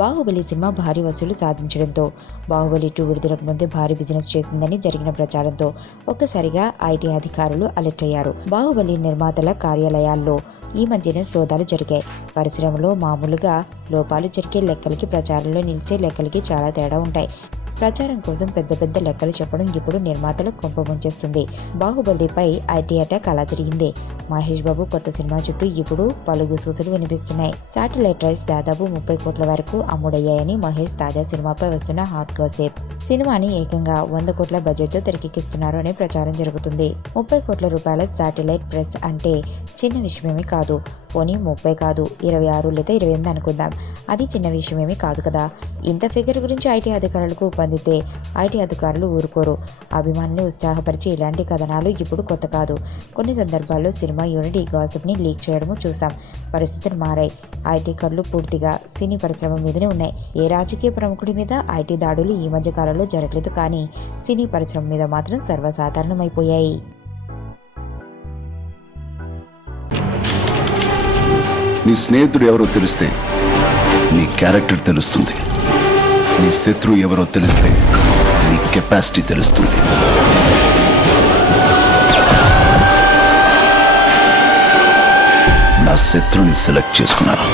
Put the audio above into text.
Baahubali cinema భారీ వసూలు సాధించడంతో, బాహుబలి 2 విడుదలకు ముందే భారీ బిజినెస్ చేసిందని జరిగిన ప్రచారంతో ఒక్కసారిగా ఐటీ అధికారులు అలర్ట్ అయ్యారు. బాహుబలి నిర్మాతల కార్యాలయాల్లో ఈ మధ్యనే సోదాలు జరిగాయి. పరిశ్రమలో మామూలుగా లోపాలు జరిగే లెక్కలకి, ప్రచారంలో నిలిచే లెక్కలకి చాలా తేడా ఉంటాయి. ప్రచారం కోసం పెద్ద పెద్ద లెక్కలు చెప్పడం ఇప్పుడు నిర్మాతలు కొంప ముంచేస్తుంది. బాహుబలిపై ఐటీ అటాక్ అలా జరిగింది. మహేష్ బాబు కొత్త సినిమా చుట్టూ ఇప్పుడు పలు గుసగుసలు వినిపిస్తున్నాయి. శాటిలైట్ రైట్స్ దాదాపు 30 కోట్ల వరకు అమ్ముడయ్యాయని మహేష్ తాజా సినిమాపై వస్తున్న హాట్ గాసిప్. సినిమాని ఏకంగా 100 కోట్ల బడ్జెట్తో తెరకెక్కిస్తున్నారు అనే ప్రచారం జరుగుతుంది. 30 కోట్ల రూపాయల శాటిలైట్ ప్రెస్ అంటే చిన్న విషయమేమీ కాదు. పోనీ 30 కాదు, 26 లేదా 28 అనుకుందాం. అది చిన్న విషయమేమీ కాదు కదా. ఇంత ఫిగర్ గురించి ఐటీ అధికారులకు పొందితే ఐటీ అధికారులు ఊరుకోరు. అభిమానులు ఉత్సాహపరిచి ఇలాంటి కథనాలు ఇప్పుడు కొత్త కాదు. కొన్ని సందర్భాల్లో సినిమా యూనిట్ ఈ గాసిప్ని లీక్ చేయడము చూసాం. పరిస్థితులు మారాయి. ఐటీ కళ్ళు పూర్తిగా సినీ పరిశ్రమ మీదనే ఉన్నాయి. ఏ రాజకీయ ప్రముఖుడి మీద ఐటీ దాడులు ఈ మధ్య కాలంలో జరగలేదు, కానీ సినీ పరిశ్రమ మీద మాత్రం సర్వసాధారణమైపోయాయి. నీ స్నేహితుడు ఎవరో తెలిస్తే నీ క్యారెక్టర్ తెలుస్తుంది. నీ శత్రువు ఎవరో తెలిస్తే నీ కెపాసిటీ తెలుస్తుంది. నా శత్రువుని సెలెక్ట్ చేసుకున్నాను.